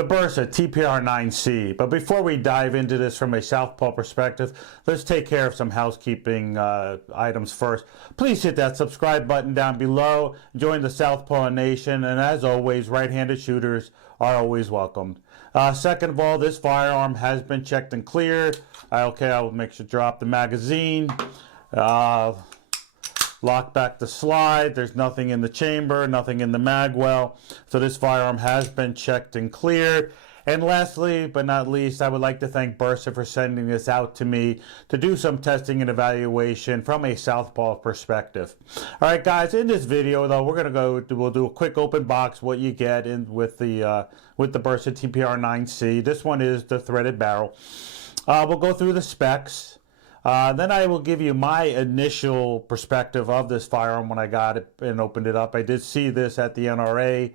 the Bersa TPR9C. But before we dive into this from a Southpaw perspective, let's take care of some housekeeping items first. Please hit that subscribe button down below, join the Southpaw Nation, and as always, right-handed shooters are always welcomed. Second of all, this firearm has been checked and cleared. I'll make sure to drop the magazine. Lock back the slide. There's nothing in the chamber, nothing in the mag well. So this firearm has been checked and cleared. And lastly, but not least, I would like to thank Bersa for sending this out to me to do some testing and evaluation from a Southpaw perspective. All right, guys, in this video, though, we'll do a quick open box, what you get in with the Bersa TPR9C. This one is the threaded barrel. We'll go through the specs. Then I will give you my initial perspective of this firearm when I got it and opened it up. I did see this at the NRA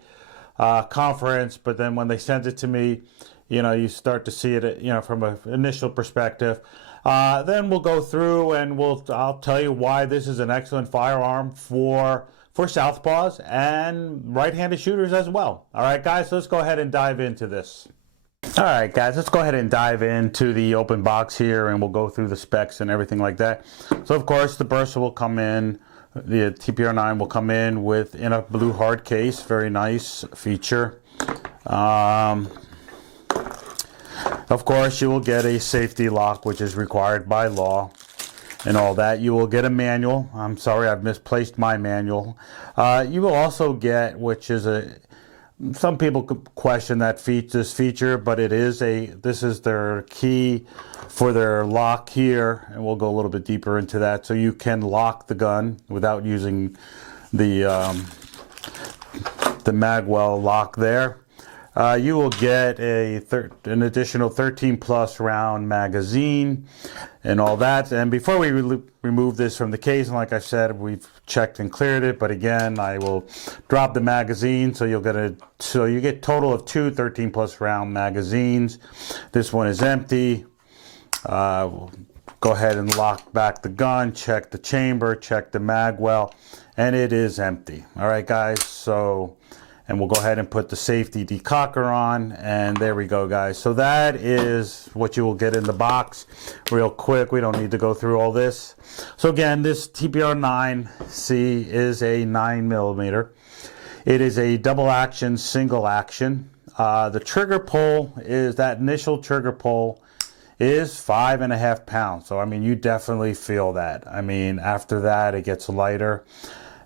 conference, but then when they sent it to me, you start to see it, from an initial perspective. Then we'll go through and I'll tell you why this is an excellent firearm for Southpaws and right-handed shooters as well. All right, guys, so let's go ahead and dive into this. All right, guys, let's go ahead and dive into the open box here, and we'll go through the specs and everything like that. So, of course, the Bersa will come in, the TPR9 will come in in a blue hard case. Very nice feature. Of course, you will get a safety lock, which is required by law and all that. You will get a manual. I'm sorry, I've misplaced my manual. You will also get, which is some people could question this feature, but this is their key for their lock here, and we'll go a little bit deeper into that. So you can lock the gun without using the magwell lock there. You will get an additional 13 plus round magazine and all that. And before we remove this from the case, and like I said, we've checked and cleared it, but again, I will drop the magazine, so you get total of two 13 plus round magazines. This one is empty. We'll go ahead and lock back the gun, check the chamber, check the mag well, and it is empty. All right, guys, and we'll go ahead and put the safety decocker on, and there we go, guys. So that is what you will get in the box. Real quick, we don't need to go through all this. So again, this TPR9C is a 9mm. It is a double action, single action. The trigger pull that initial trigger pull is 5.5 pounds. So, I mean, you definitely feel that. I mean, after that, it gets lighter.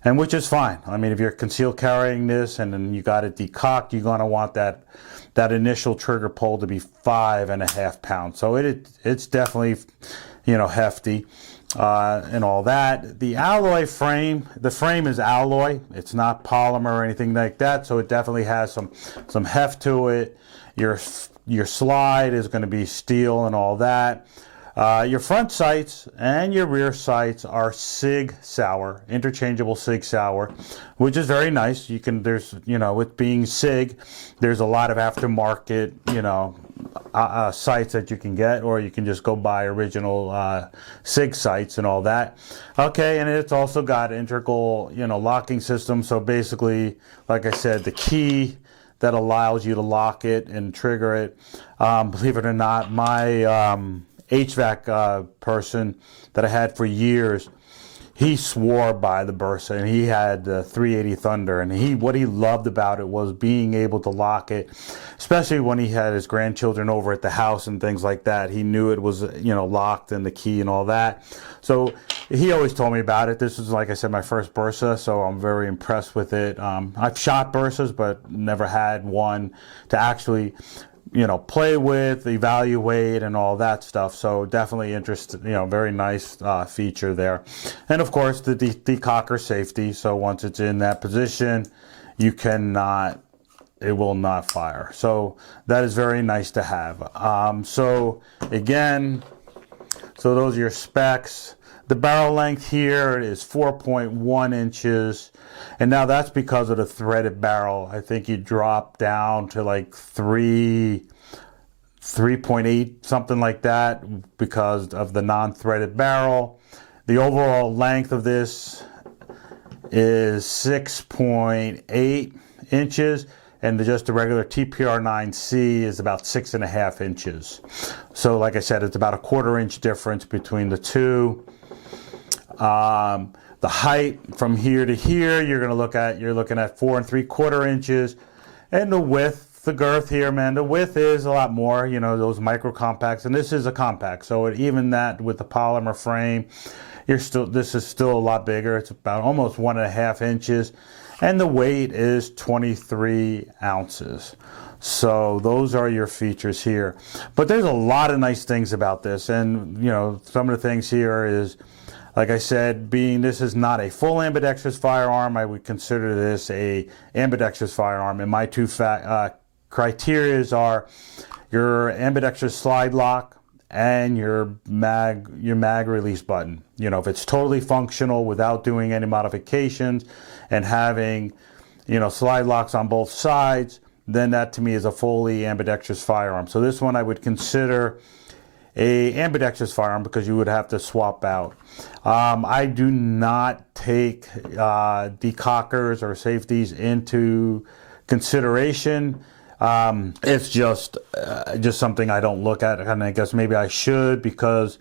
And which is fine. I mean, if you're concealed carrying this and then you got it decocked, you're going to want that initial trigger pull to be 5.5 pounds. So it's definitely, hefty and all that. The alloy frame, the frame is alloy. It's not polymer or anything like that. So it definitely has some heft to it. Your slide is going to be steel and all that. Your front sights and your rear sights are Sig Sauer, interchangeable Sig Sauer, which is very nice. With being Sig, there's a lot of aftermarket, sights that you can get, or you can just go buy original Sig sights and all that. Okay, and it's also got integral, locking system. So basically, like I said, the key that allows you to lock it and trigger it. Believe it or not, my HVAC person that I had for years, he swore by the Bersa, and he had the 380 Thunder, and what he loved about it was being able to lock it, especially when he had his grandchildren over at the house and things like that. He knew it was locked and the key and all that, so he always told me about it. This was, like I said, my first Bersa, so I'm very impressed with it. I've shot Bersas, but never had one to actually play with, evaluate, and all that stuff. So definitely interested, very nice feature there. And of course, the decocker safety. So once it's in that position, it will not fire. So that is very nice to have. So again, those are your specs. The barrel length here is 4.1 inches. And now that's because of the threaded barrel. I think you drop down to like 3.8, something like that, because of the non-threaded barrel. The overall length of this is 6.8 inches. and just the regular TPR9C is about 6.5 inches. So like I said, it's about a 1/4 inch difference between the two. The height from here to here, you're looking at 4 3/4 inches, and the width, the girth here, man, the width is a lot more. You know, those micro compacts, and this is a compact, so even that with the polymer frame, this is still a lot bigger. It's about almost 1.5 inches, and the weight is 23 ounces. So those are your features here. But there's a lot of nice things about this, and you know, some of the things here is, like I said, being this is not a full ambidextrous firearm, I would consider this a ambidextrous firearm. And my two criteria are your ambidextrous slide lock and your mag release button. You know, if it's totally functional without doing any modifications and having, you know, slide locks on both sides, then that to me is a fully ambidextrous firearm. So this one I would consider a ambidextrous firearm because you would have to swap out. I do not take decockers or safeties into consideration. It's just something I don't look at, and I guess maybe I should, because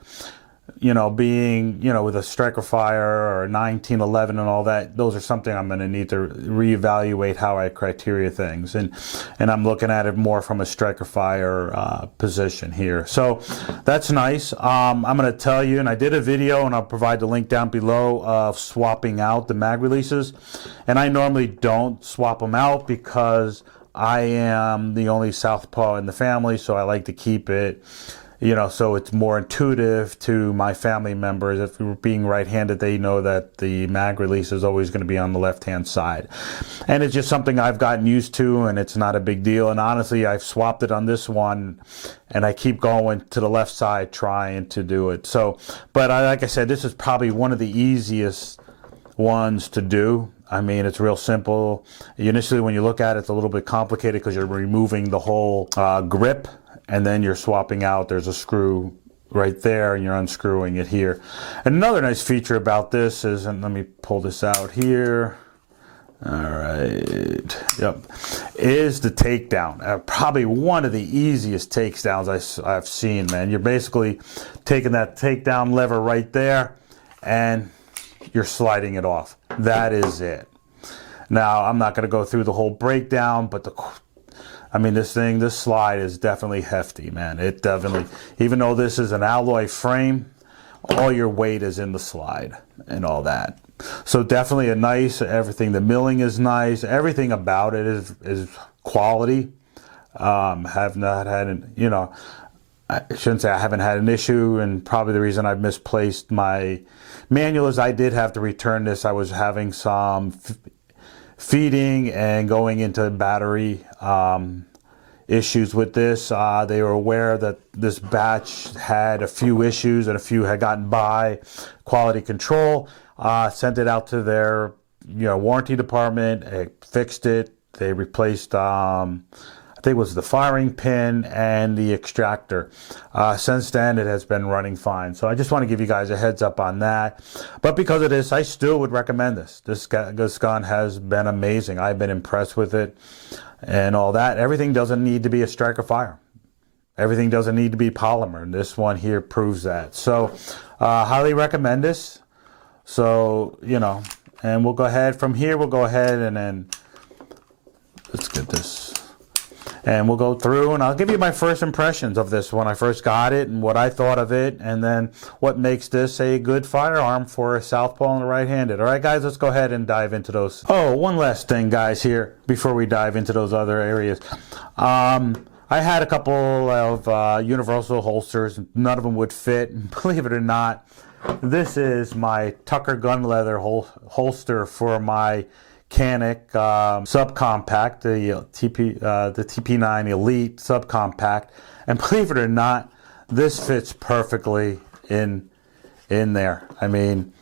you know, being, you know, with a striker fire or 1911 and all that, those are something I'm going to need to reevaluate how I criteria things, and I'm looking at it more from a striker fire position here. So that's nice. I'm going to tell you, and I did a video, and I'll provide the link down below, of swapping out the mag releases, and I normally don't swap them out because I am the only southpaw in the family, so I like to keep it, you know, so it's more intuitive to my family members. If we're being right-handed, they know that the mag release is always going to be on the left-hand side. And it's just something I've gotten used to, and it's not a big deal. And honestly, I've swapped it on this one, and I keep going to the left side trying to do it. So, but like I said, this is probably one of the easiest ones to do. I mean, it's real simple. Initially, when you look at it, it's a little bit complicated because you're removing the whole grip, and then you're swapping out. There's a screw right there, and you're unscrewing it here. And another nice feature about this is, and let me pull this out here. All right, yep, is the takedown. Probably one of the easiest takedowns I've seen, man. You're basically taking that takedown lever right there, and you're sliding it off. That is it. Now, I'm not going to go through the whole breakdown, but I mean, this slide is definitely hefty, man. It definitely, even though this is an alloy frame, all your weight is in the slide and all that. So definitely a nice, everything, the milling is nice. Everything about it is quality. Have not had, you know, I shouldn't say I haven't had an issue, and probably the reason I've misplaced my manual is I did have to return this. I was having some feeding and going into battery issues with this. They were aware that this batch had a few issues, and a few had gotten by quality control. Sent it out to their, you know, warranty department. Fixed it. They replaced I think it was the firing pin and the extractor. Since then, it has been running fine. So I just want to give you guys a heads up on that. But because of this, I still would recommend this. This gun has been amazing. I've been impressed with it and all that. Everything doesn't need to be a striker fire. Everything doesn't need to be polymer. And this one here proves that. So highly recommend this. So, you know, and we'll go ahead from here. We'll go ahead and then let's get this. And we'll go through, and I'll give you my first impressions of this when I first got it and what I thought of it, and then what makes this a good firearm for a southpaw and a right-handed. All right, guys, let's go ahead and dive into those. Oh, one last thing, guys, here before we dive into those other areas. I had a couple of universal holsters. None of them would fit. And believe it or not, this is my Tucker gun leather holster for my Canic subcompact, the TP9 Elite subcompact, and believe it or not, this fits perfectly in there. I mean,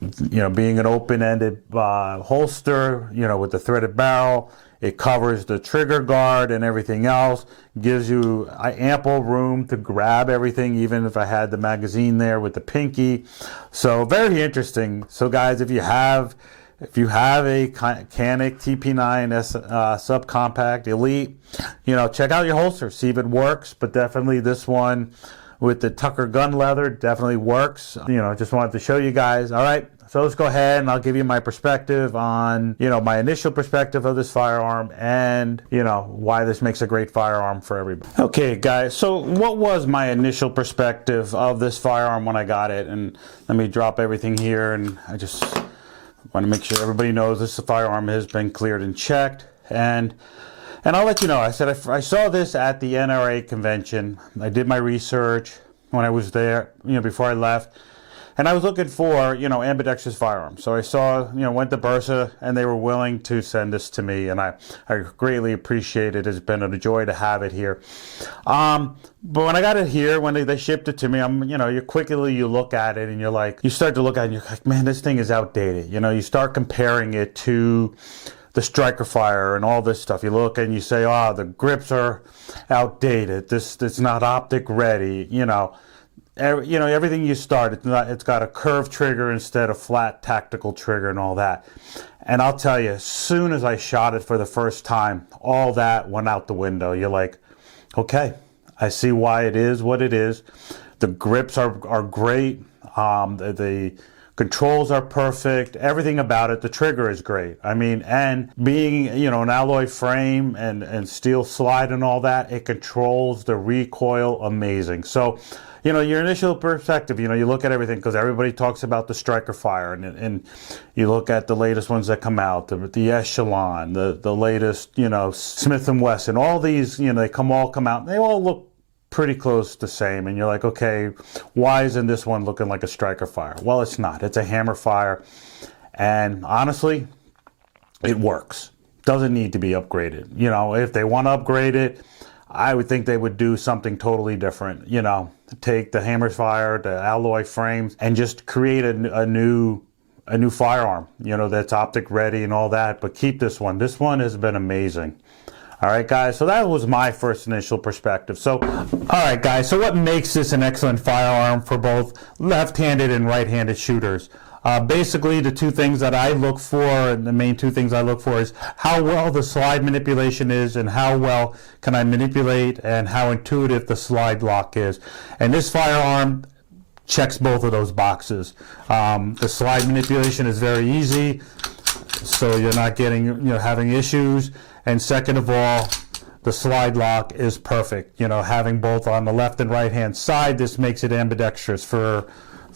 you know, being an open-ended holster, you know, with the threaded barrel, it covers the trigger guard and everything else, gives you ample room to grab everything, even if I had the magazine there with the pinky. So very interesting. So guys, if you have if you have a Canik TP9 subcompact Elite, you know, check out your holster, see if it works. But definitely this one with the Tucker gun leather definitely works. You know, just wanted to show you guys. All right, so let's go ahead and I'll give you my perspective on, you know, my initial perspective of this firearm and, you know, why this makes a great firearm for everybody. Okay, guys, so what was my initial perspective of this firearm when I got it? And let me drop everything here, and I just want to make sure everybody knows this firearm has been cleared and checked. And I'll let you know, I said I saw this at the NRA convention. I did my research when I was there, you know, before I left. And I was looking for, you know, ambidextrous firearms. So I saw, you know, went to Bersa, and they were willing to send this to me. And I greatly appreciate it. It's been a joy to have it here. But when I got it here, when they shipped it to me, you know, you look at it and you're like, you start to look at it and you're like, man, this thing is outdated. You know, you start comparing it to the striker fire and all this stuff. You look and you say, oh, the grips are outdated. It's not optic ready. You know, everything you start, it's got a curved trigger instead of flat tactical trigger and all that. And I'll tell you, as soon as I shot it for the first time, all that went out the window. You're like, okay, I see why it is what it is. The grips are great. The controls are perfect. Everything about it. The trigger is great. I mean, and being, you know, an alloy frame and steel slide and all that, it controls the recoil amazing. So, you know, your initial perspective, you know, you look at everything because everybody talks about the striker fire, and you look at the latest ones that come out, the Echelon, the latest, you know, Smith & Wesson, all these, you know, they all come out, and they all look pretty close the same, and you're like, okay, why isn't this one looking like a striker fire? Well, it's not. It's a hammer fire, and honestly, it works. Doesn't need to be upgraded. You know, if they want to upgrade it, I would think they would do something totally different. You know, take the hammer fire, the alloy frames, and just create a new firearm, you know, that's optic ready and all that, but keep this one. This one has been amazing. All right, guys, so that was my first initial perspective. So, all right, guys, so what makes this an excellent firearm for both left-handed and right-handed shooters? Basically, the two things that I look for, and the main two things I look for, is how well the slide manipulation is and how well can I manipulate and how intuitive the slide lock is. And this firearm checks both of those boxes. The slide manipulation is very easy, so you're not getting, you know, having issues. And second of all, the slide lock is perfect. You know, having both on the left and right hand side, this makes it ambidextrous for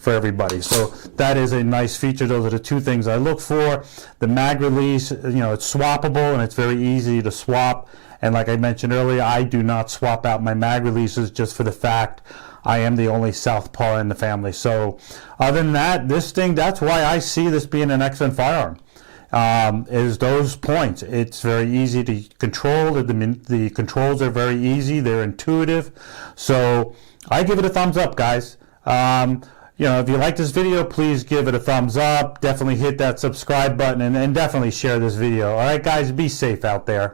everybody. So that is a nice feature. Those are the two things I look for. The mag release, you know, it's swappable and it's very easy to swap. And like I mentioned earlier, I do not swap out my mag releases just for the fact I am the only southpaw in the family. So other than that, this thing, that's why I see this being an excellent firearm. Is those points. It's very easy to control. The controls are very easy. They're intuitive. So I give it a thumbs up, guys. You know, if you like this video, please give it a thumbs up. Definitely hit that subscribe button and definitely share this video. All right, guys, be safe out there.